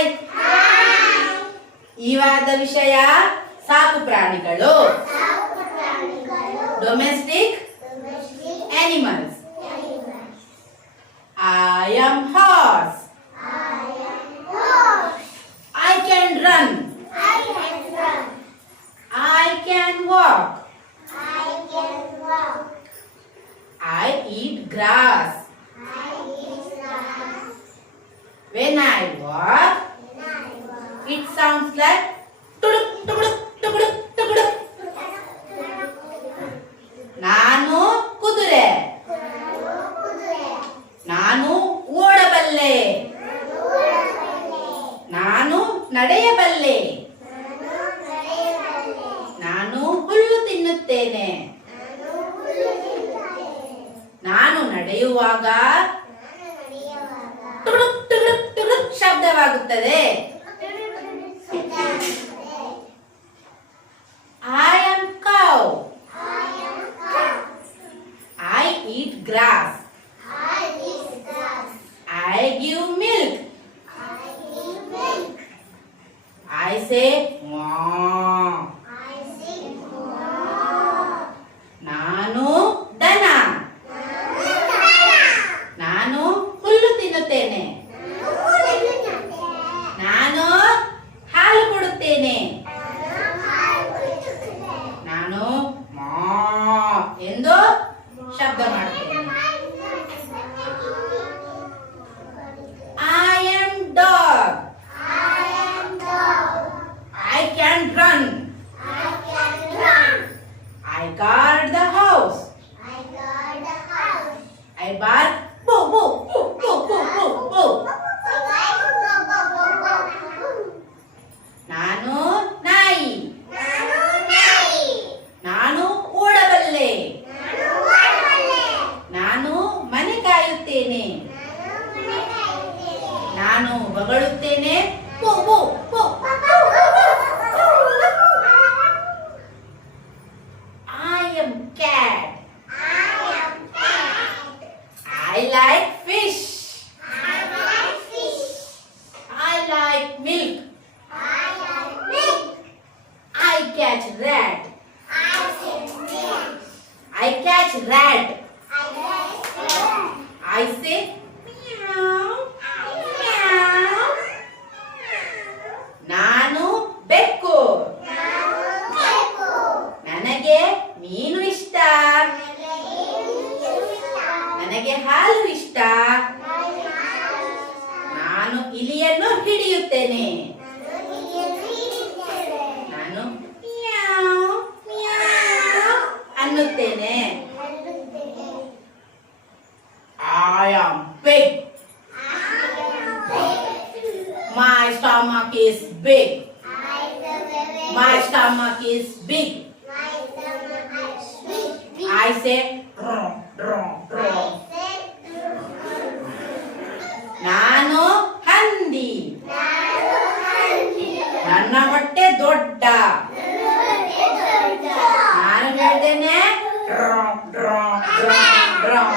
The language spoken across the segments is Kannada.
ಹಾಯ್. ಈ ವಾರದ ವಿಷಯ ಸಾಕು ಪ್ರಾಣಿಗಳು. Domestic animals. I am horse. I can run. I can walk. I eat grass. When I walk, it sounds like tuduk tuduk tuduk tuduk. ನಾನು ಕುದುರೆ. ನಾನು ಓಡಬಲ್ಲೆ. ನಾನು ನಡೆಯಬಲ್ಲೆ. ನಾನು ಹುಲ್ಲು ತಿನ್ನುತ್ತೇನೆ. ನಾನು ನಡೆಯುವಾಗ ಟುಡುಕ್ ಟುಡುಕ್ ಟುಡುಕ್ ಶಬ್ದವಾಗುತ್ತದೆ. I am cow. I eat grass. I give milk. I say moo. ನಾನು ದನ. ನಾನು ಹುಲ್ಲು ತಿನ್ನುತ್ತೇನೆ. ನಾನು ಹಾಲು ಕೊಡುತ್ತೇನೆ. ನಾನು ಮಾ ಎಂದು ಶಬ್ದ ಮಾಡುತ್ತೇನೆ. I am dog. I can run. I guard the house. I bark boo boo boo boo boo boo boo. ನಾನು ನಾಯಿ. ನಾನು ಓಡಬಲ್ಲೆ. ನಾನು ಮನೆ ಕಾಯುತ್ತೇನೆ. ನಾನು ಬಗಳುತ್ತೇನೆ. ಬೂ ಬೂ ಬೂ. I am cat. I like fish. I like milk. I catch rat. I catch rat. I say meow. Meow. ನಾನು ಬೆಕ್ಕು. ನನಗೆ ಮೀನು ಇಷ್ಟ. ನನಗೆ ಹಾಲು ಇಷ್ಟ. ನಾನು ಇಲಿಯನ್ನು ಹಿಡಿಯುತ್ತೇನೆ. ನಾನು ಮಿಯಾವ್ ಮಿಯಾವ್ ಅನ್ನುತ್ತೇನೆ. I am big. My stomach is big. My stomach is big. I say drum drum drum. ನಾನು ಹಂದಿ. ನನ್ನ ಹೊಟ್ಟೆ ದೊಡ್ಡ. ನಾನು ಹೇಳ್ತೇನೆ drum drum drum drum.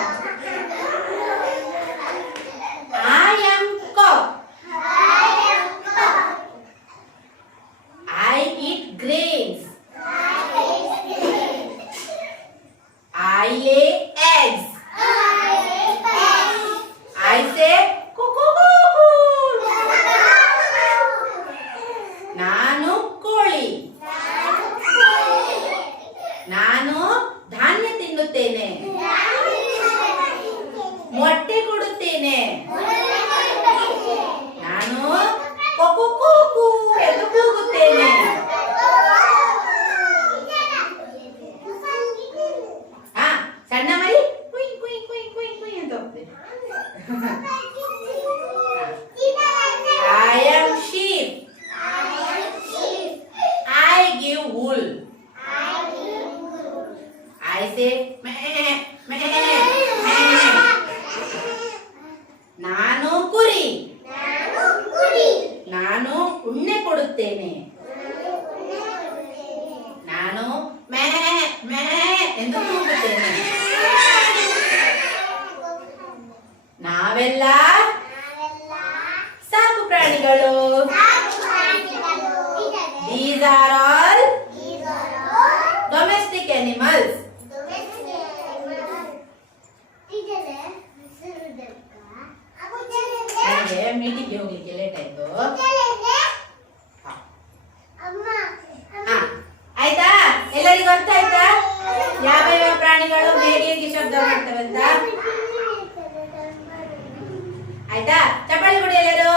I am cock. I eat grains. I lay eggs. I say cuckoo cuckoo. ನಾನು ಕೋಳಿ. ನಾನು ಧಾನ್ಯ ತಿನ್ನುತ್ತೇನೆ. ಮೊಟ್ಟೆ ಕೊಡುತ್ತೇನೆ. ನಾನು ಕೊಕು ಕೂಕು ಎಂದು ಕೂಗುತ್ತೇನೆ. ಸಣ್ಣ ಮರಿ ಕುಯ್ ಕುಯ್ ಕುಯ್ ಕುಯ್ ಕುಯ್ ಅಂತ ಹೋಗ್ತದೆ. I am sheep. I give wool. I say meh meh meh. ನಾನು ಕುರಿ. ನಾನು ಉಣ್ಣೆ ಕೊಡುತ್ತೇನೆ. ನಾನು ಮೇ ಮೇ ಎಂದು ಕೂಗುತ್ತೇನೆ. ನಾವೆಲ್ಲ ಸಾಕು ಪ್ರಾಣಿಗಳು. ಎಂದು. ಹಾ ಆಯ್ತಾ? ಎಲ್ಲರಿಗೂ ಅರ್ಥ ಆಯ್ತಾ ಯಾವ ಯಾವ ಪ್ರಾಣಿಗಳು ಹೇಗೆ ಹೇಗೆ ಶಬ್ದ ಮಾಡ್ತವೆ ಅಂತ? ಆಯ್ತಾ? ಚಪ್ಪಾಳೆ ಕೊಡಿ ಎಲ್ಲರೂ.